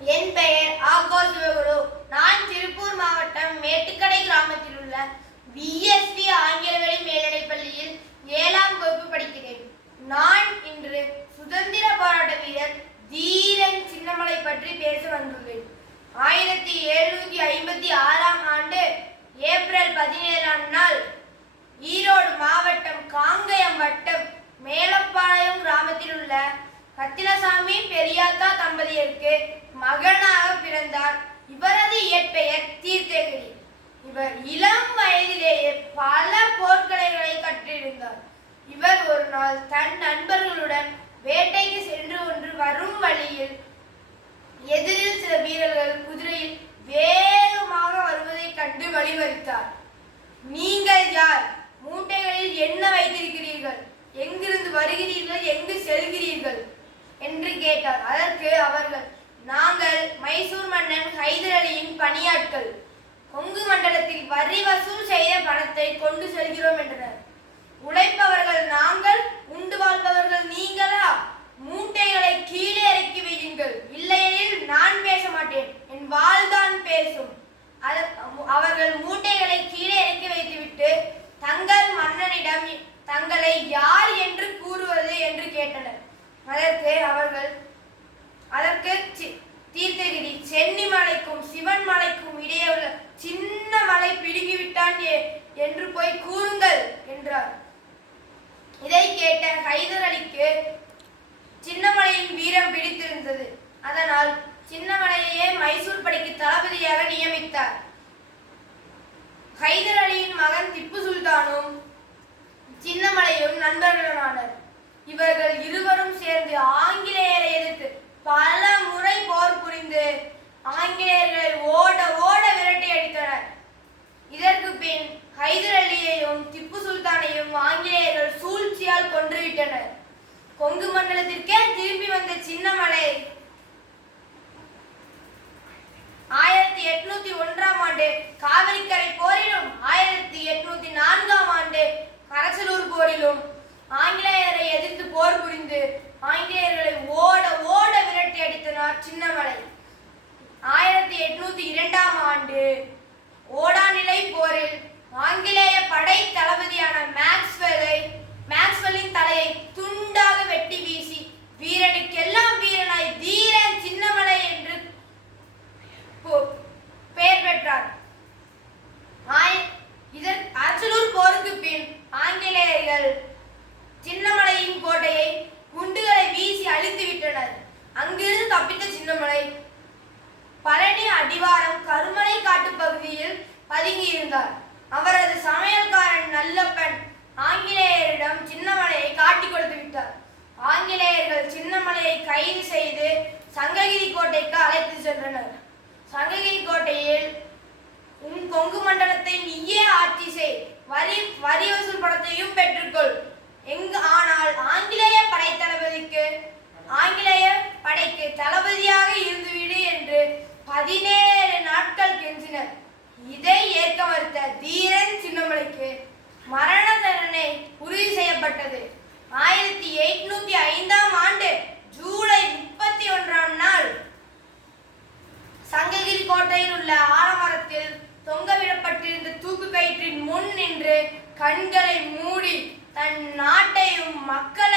என் பெயர் ஆகோ சிவகுரு. நான் திருப்பூர் மாவட்டம் மேட்டுக்கடை கிராமத்தில் உள்ள விஎஸ்பி ஆங்கில வழி மேல்நிலைப் பள்ளியில் ஏழாம் வகுப்பு படிக்கிறேன். நான் இன்று சுதந்திர போராட்ட வீரர் தீரன் சின்னமலை பற்றி பேச வந்துள்ளேன். ஆயிரத்தி எழுநூத்தி ஐம்பத்தி ஆறாம் ஆண்டு ஏப்ரல் பதினேழாம் நாள் ஈரோடு மாவட்டம் இவர் இளம் வயதிலேயே பல போர்க்கலைகளை கற்றிருந்தார் இவர் ஒரு நாள் தன் நண்பர்களுடன் வேட்டைக்கு சென்று ஒன்று வரும் வழியில் எதிரில் சில வீரர்கள் குதிரையில் வேகமாக வருவதைக் கண்டு வழிமறித்தார் நீங்கள் யார்? மூட்டைகளில் என்ன வைத்திருக்கிறீர்கள்? எங்கிருந்து வருகிறீர்கள்? எங்கு செல்கிறீர்கள்? என்று கேட்டார். அதற்கு அவர்கள் நாங்கள் மைசூர் மன்னன் ஹைதர் அலியின் செய்த கொண்டு செல்கிறோம் என்றனர். உழைப்பவர்கள் நாங்கள் உண்டு வாழ்பவர்கள் நீங்களா? மூட்டைகளை கீழே இறக்கி வையுங்கள். இல்லையெனில் நான் பேச மாட்டேன். என் வாழ்தான் பேசும். அவர்கள் மூட்டைகளை கீழே இறக்கி வைத்துவிட்டு தங்கள் மன்னனிடம் தங்களை யார் என்று கூறுவது என்று கேட்டனர். அதற்கு அவர்கள் அதற்கு சி- தீர்த்தகிரி சென்னி மலைக்கும் சிவன் மலைக்கும் இடையே உள்ள சின்ன மலை பிடுங்கிவிட்டான் என்று போய் கூறுங்கள் என்றார். இதை கேட்ட ஹைதர் அலிக்கு சின்னமலையின் வீரம் பிடித்திருந்தது. அதனால் சின்னமலையே மைசூர் படைக்கு தளபதியாக நியமித்தார். ஹைதர் அலியின் மகன் திப்பு சுல்தானும் சின்னமலையும் நண்பர்களானர் இவர்கள் இருவரும் சேர்ந்து ஆங்கிலேயரை எதிர்த்து பல முறை போர் புரிந்து ஆங்கிலேயர்கள் ஹைதர் திப்பு சுல்தானையும் ஆங்கிலேயர்கள் சூழ்ச்சியால் கொன்றுவிட்டனர். கொங்கு மண்டலத்திற்கே திரும்பி வந்த சின்னமலை ஆயிரத்தி எட்நூத்தி ஒன்றாம் ஆண்டு காவிரிக்கரை போரிலும் ஆயிரத்தி எட்நூத்தி நான்காம் ஆண்டு அரசலூர் போரிலும் ஆங்கிலேயரை எதிர்த்து போர் புரிந்து ஆங்கிலேயர்களை ஓட ஓட விரட்டி அடித்தனர் சின்னமலை ஆயிரத்தி எட்நூத்தி இரண்டாம் ஆண்டு ஓடாநிலை போரில் ஆங்கிலேய படை தளபதியான மேக்ஸ்வெல்லை மேக்ஸ்வெல்லின் தலையை துண்டாக வெட்டி வீசி வீரனுக்கெல்லாம் வீரனாய் தீரன் சின்னமலை என்று போ- பெயர் பெற்றார் ஆய்- இதற் அரசலூர் போருக்கு பின் ஆங்கிலேயர்கள் சின்னமலையின் கோட்டையை குண்டுகளை வீசி அழித்து விட்டனர். அங்கிருந்து தப்பித்த சின்னமலை. பழனி அடிவாரம் கருமலை காட்டு பகுதியில் பதுங்கியிருந்தார். அவரது சமையல்காரன் நல்லப்பன் ஆங்கிலேயரிடம் சின்னமலையை காட்டிக் கொடுத்து விட்டார். ஆங்கிலேயர்கள் சின்னமலையை கைது செய்து சங்ககிரி கோட்டைக்கு அழைத்து சென்றனர். இதை ஏற்க மறுத்த தீரன் சின்னமலைக்கு மரண தண்டனை உறுதி செய்யப்பட்டது. ஆயிரத்தி எட்நூத்தி ஐந்தாம் ஆண்டு ஜூலை முப்பத்தி ஒன்றாம் நாள் சங்ககிரி கோட்டையில் உள்ள ஆலமரத்தில் தொங்கவிடப்பட்டிருந்த தூக்கு கயிற்றின் முன் நின்று கண்களை மூடி தன் நாட்டையும் மக்கள்